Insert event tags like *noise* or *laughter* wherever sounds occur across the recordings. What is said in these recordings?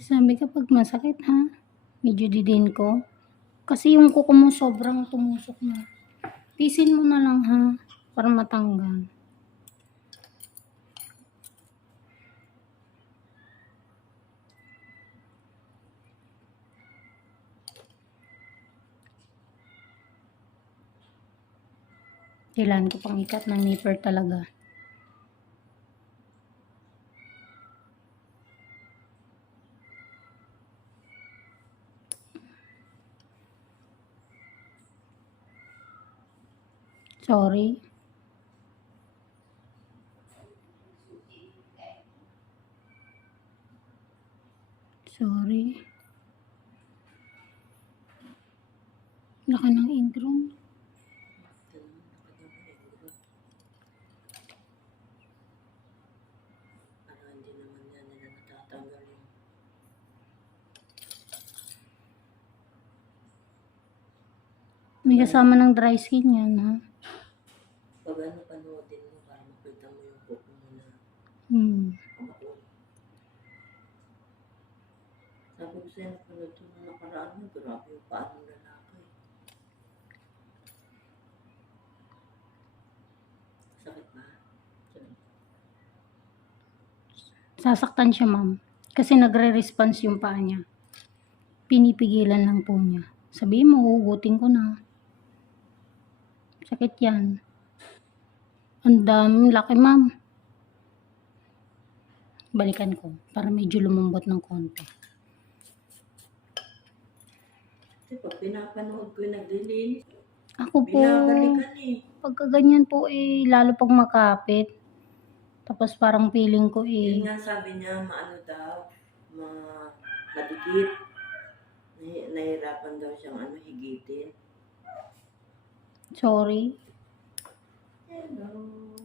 Sabi kapag masakit ha, medyo didin ko. Kasi yung kuko mo sobrang tumusok na. Tisin mo na lang ha, para matanggal. Kailangan ko pang ikat ng nipper talaga. Sorry. Sorry. Laki ng yung May kasama ng dry skin yan, ha? Pag ano panoodin mo para makita mo yung kuko mo na Hmm. kuko. Sabi ko sa'yo, napanood ko nung nakaraan mo, grabe yung paa ng lalaki. Sakit ba? Sasaktan siya, ma'am. Kasi nagre-response yung paa niya. Pinipigilan lang po niya. Sabihin mo, hugutin ko na. Sakit yan. Ang daming laki, ma'am. Balikan ko para medyo lumambot ng konti. Pag pinapanood ko yung naglilinis, Ako po, binabalikan eh. pagka ganyan po eh, lalo pag makapit. Tapos parang feeling ko Yun eh, nga sabi niya, maano daw, ma madikit. Nahi- nahirapan daw siyang ano, higitin. sorry. Hello.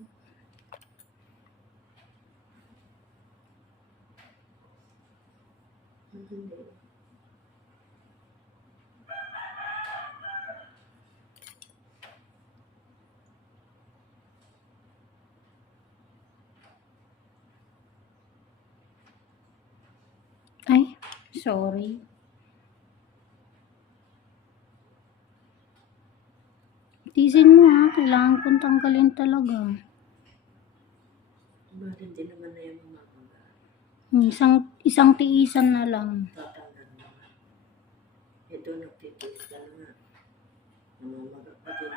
Ay, sorry. Tisin mo ha, kailangan kong tanggalin talaga. Bakit hindi naman na yan mamaga? Isang, isang tiisan na lang. Tatanggal naman. Ito, nagtitiis ka na nga. Namamaga pa din.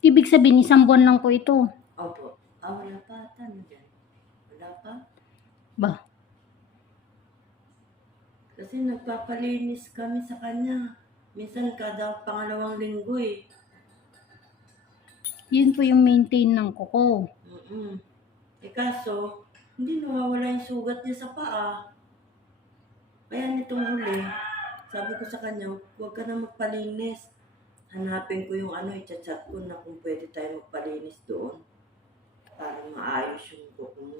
Ibig sabihin, isang buwan lang po ito. Opo. Ah, wala pa ata na dyan. Wala pa? Ba? Kasi nagpapalinis kami sa kanya. Minsan kada pangalawang linggo eh. Yun po yung maintain ng kuko. Mm-mm. Eh kaso, hindi nawawala yung sugat niya sa paa. Kaya nitong huli, sabi ko sa kanya, huwag ka na magpalinis. Hanapin ko yung ano, i-chat ko na kung pwede tayo magpalinis doon. Para maayos yung kuko mo.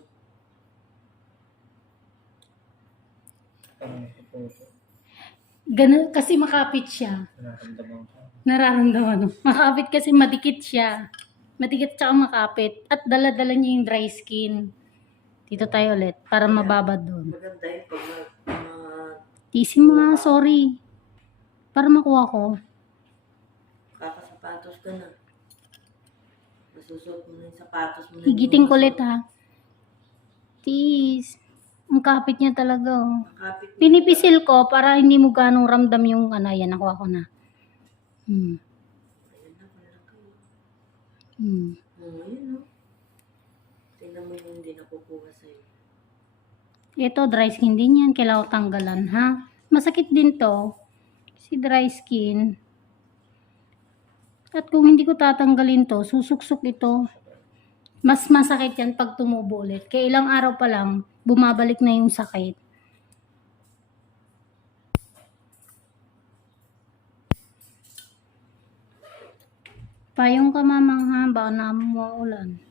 Ganun, kasi makapit siya. Nararamdaman ko. Nararamdaman. *laughs* Makapit kasi madikit siya. Madikit tsaka makapit. At dala-dala niya yung dry skin. Dito tayo ulit, para mababa doon. Maganda pag ma- Tisin mo nga, sorry. Para makuha ko. kakasapatos ka na. Masusot mo na yung sapatos mo. na Higitin ko ulit ha. Tis. Ang kapit niya talaga oh. Pinipisil ko para hindi mo ganong ramdam yung ano, yan, nakuha ko na. Hmm. Hmm. Oo, yun o. Tingnan mo yung hindi nakukuha sa'yo. Ito, dry skin din yan. Kailangan ko tanggalan, ha? Masakit din to. Si dry skin. At kung hindi ko tatanggalin to, susuksok ito. Mas masakit yan pag tumubo ulit. Kaya ilang araw pa lang, bumabalik na yung sakit. Payong ka mamang ha, baka na ulan.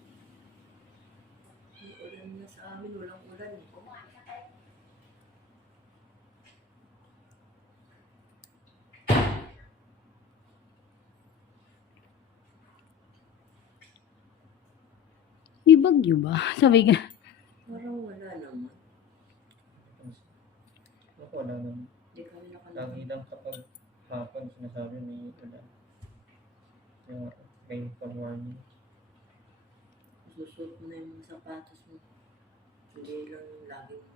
bagyo ba? *laughs* Sabi ka. Parang wala naman. Ako wala naman. Hindi kami nakalaman. Lagi lang kapag hapon sinasabi may ulan. Yung rainfall warning. Susuot mo na yung mga sapatos mo. Hindi lang yung lagi mo.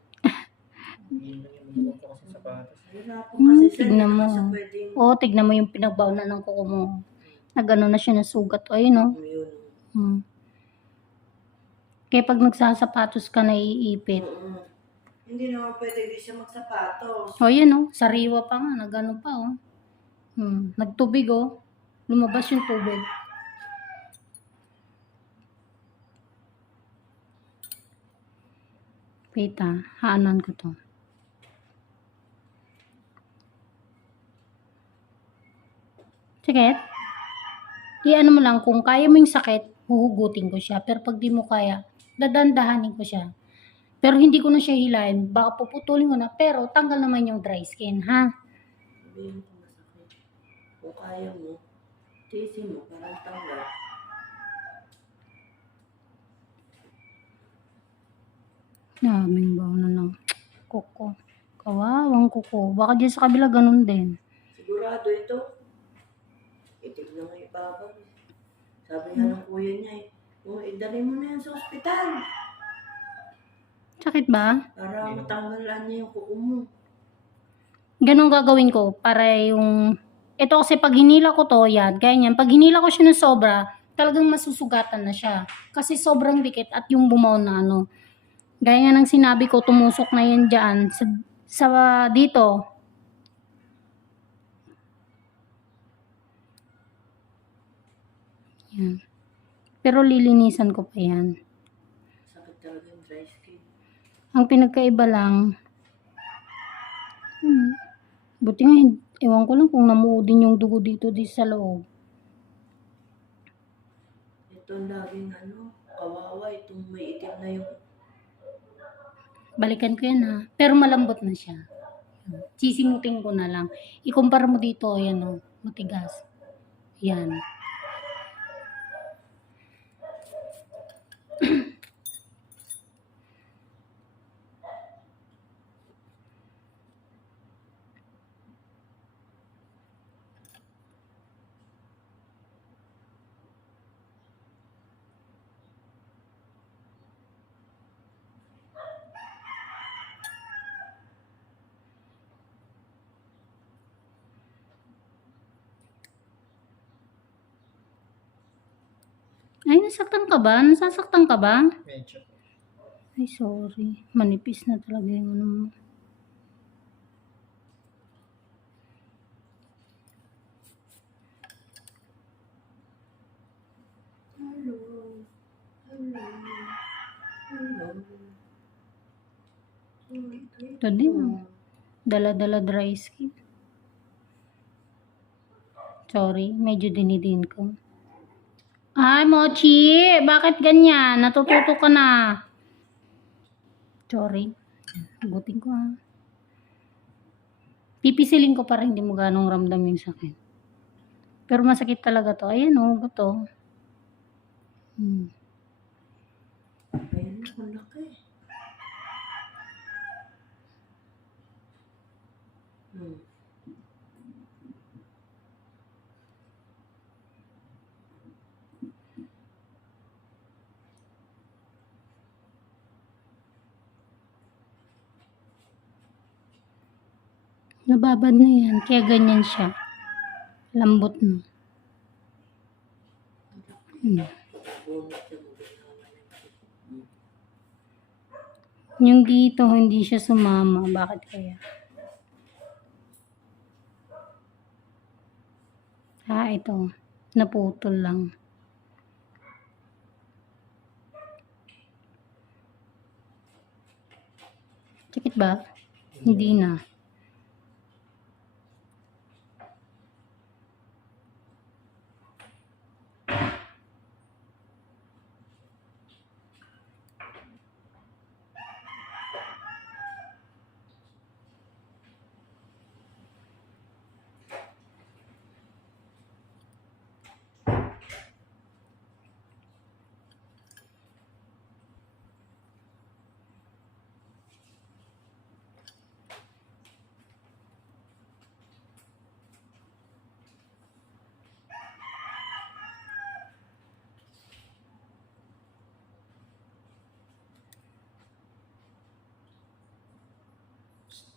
Hmm, tignan mo. Oo, oh, tignan mo yung pinagbaw na ng kuko mo. Na gano'n na siya nasugat. Ayun, no? Oh. Hmm. Kaya pag nagsasapatos ka, naiipit. Oo. Hindi naman pwede di siya magsapatos. O, yun o. Sariwa pa nga. Nagano pa o. Hmm. Nagtubig o. Lumabas yung tubig. Wait ah. Haanan ko to. Sakit? Iyan mo lang, kung kaya mo yung sakit, huhugutin ko siya. Pero pag di mo kaya, dadandahanin ko siya. Pero hindi ko na siya hilahin. Baka puputulin ko na. Pero tanggal naman yung dry skin, ha? Sabihin ko masakit. Kung kaya mo, tiisin mo, parang tanggal. Daming bawa na ng kuko. Kawawang kuko. Baka dyan sa kabila ganun din. Sigurado ito. Itig na nga ibabaw. Sabi nga ng kuya niya eh, oh, idali mo na yan sa ospital Sakit ba? para matanggalan niya yung kuko mo. Ganun gagawin ko para yung... Ito kasi pag hinila ko to, yan, ganyan. Pag hinila ko siya ng sobra, talagang masusugatan na siya. Kasi sobrang dikit at yung bumaw na ano. Gaya nga ng sinabi ko, tumusok na yan dyan. Sa, sa dito. Yan. Pero lilinisan ko pa yan. Sakit talaga yung dry skin. Ang pinagkaiba lang, hmm, buti nga, ewan ko lang kung namuo din yung dugo dito di sa loob. Ito laging ano, kawawa itong may itim na yung Balikan ko yan ha. Pero malambot na siya. Sisimutin ko na lang. Ikumpara mo dito, yan o, matigas. Yan. Ay, nasaktan ka ba? Nasasaktan ka ba? Medyo. Ay, sorry. Manipis na talaga yung ano mo. hello, hello, hello. Ito din. Dala-dala dry skin. Sorry, medyo dinidin ko. Ay, Mochi! Bakit ganyan? Natututo ka na. Sorry. Hugutin ko ha. Pipisilin ko para hindi mo ganong ramdam yung sakit. Pero masakit talaga to. Ayan oh, to. Hmm. Ayun na, ang laki. Hmm. Nababad na yan. Kaya ganyan siya. Lambot na. Hmm. Yung dito, hindi siya sumama. Bakit kaya? Ah, ito. Naputol lang. Sakit ba? Hindi na.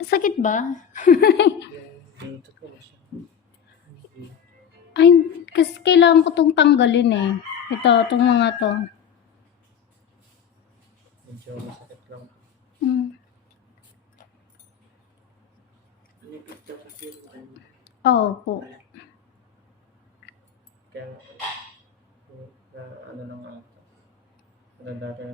Sakit ba? *laughs* Ay, kasi kailangan ko tong tanggalin eh. Ito, itong mga to. Medyo masakit lang. Mm. Ano. Oo po. Kaya na ano lang ata. Nadara.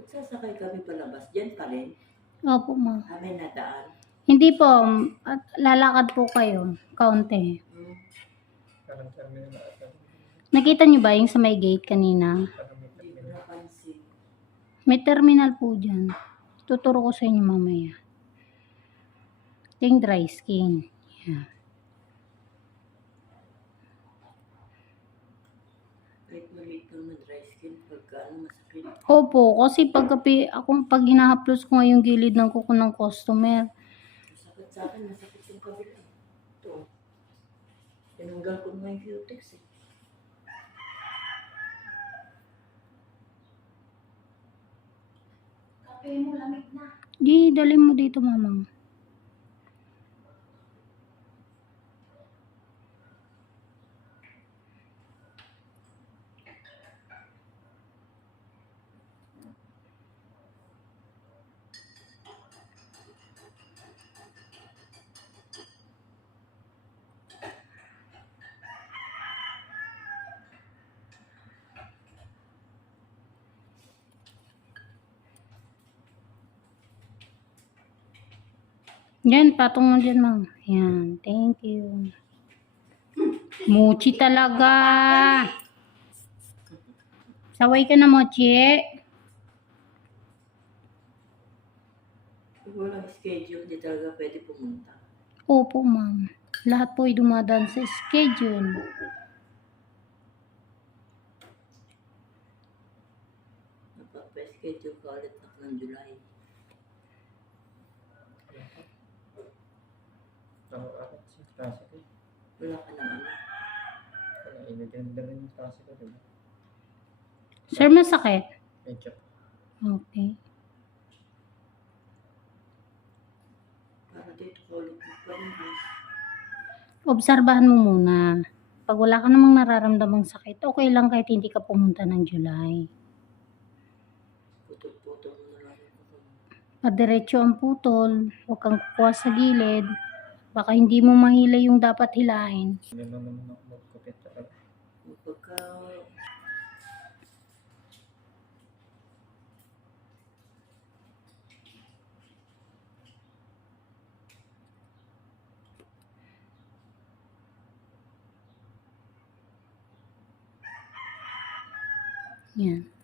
Pag sasakay kami palabas, dyan pa rin. Opo, ma'am. Kami nadaan. Hindi po, at lalakad po kayo. Kaunti. Hmm. Nakita niyo ba yung sa may gate kanina? May Hindi ko terminal. napansin. May terminal po dyan. Tuturo ko sa inyo mamaya. Yung dry skin. Yan. Kahit maliit lang na dry skin, pagka ano masakit. Opo, kasi pag, ako, pag hinahaplos ko yung gilid ng kuko ng customer, Masakit sa akin, masakit yung kabila. Ito. Tinanggal ko nga yung cutex eh. Kape mo, lamig na. di dali mo dito mamang. Yan, patong mo dyan, ma'am. Yan, thank you. Mochi talaga. Saway ka na, Mochi. Pag walang schedule, hindi talaga pwede pumunta. Opo, ma'am. Lahat po ay dumadaan sa schedule. Napag-schedule ka ulit nak ng July. Ako akit sa klase ko. Wala ka nang ano. Inaganda rin yung klase ko. Diba? Sir, masakit? Medyo. Okay. Para dito ka ulit magpalinis. Obserbahan mo muna. Pag wala ka namang nararamdamang sakit, okay lang kahit hindi ka pumunta ng July. Putol-putol na lang. Padiretso ang putol, huwag kang kukuha sa gilid. Baka hindi mo mahila yung dapat hilahin. Hindi na naman ako magkupit talaga. Pagka Yan.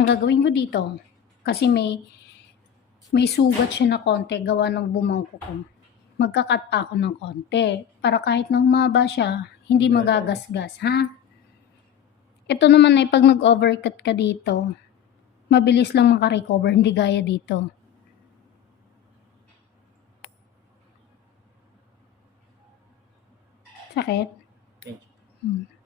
Ang gagawin ko dito, kasi may may sugat siya na konti gawa ng bumangko ko. magkakat pa ako ng konti. Para kahit na humaba siya, hindi magagasgas, ha? Ito naman ay pag nag-overcut ka dito, mabilis lang makarecover, hindi gaya dito. Sakit? Thank you. Hmm.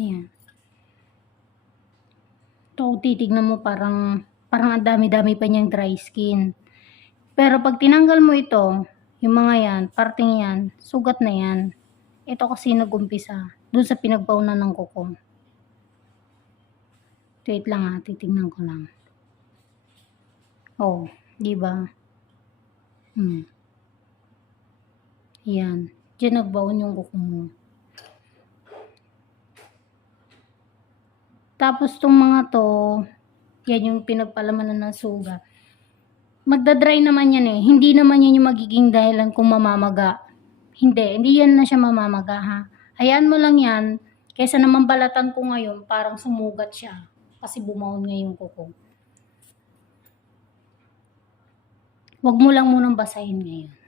Ayan. Ito, titignan mo parang, parang ang dami-dami pa niyang dry skin. Pero pag tinanggal mo ito, yung mga yan, parting yan, sugat na yan. Ito kasi nag-umpisa, dun sa pinagpaunan ng kuko. Wait lang ha, titignan ko lang. Oh, di ba? Hmm. Yan. Diyan nagbaon yung kuko mo. Tapos tong mga to, yan yung pinagpalamanan ng suga. Magdadry naman yan eh. Hindi naman yan yung magiging dahilan kung mamamaga. Hindi, hindi yan na siya mamamaga ha. Hayaan mo lang yan, kaysa naman balatan ko ngayon, parang sumugat siya. Kasi bumaon nga yung kuko. Huwag mo lang munang basahin ngayon.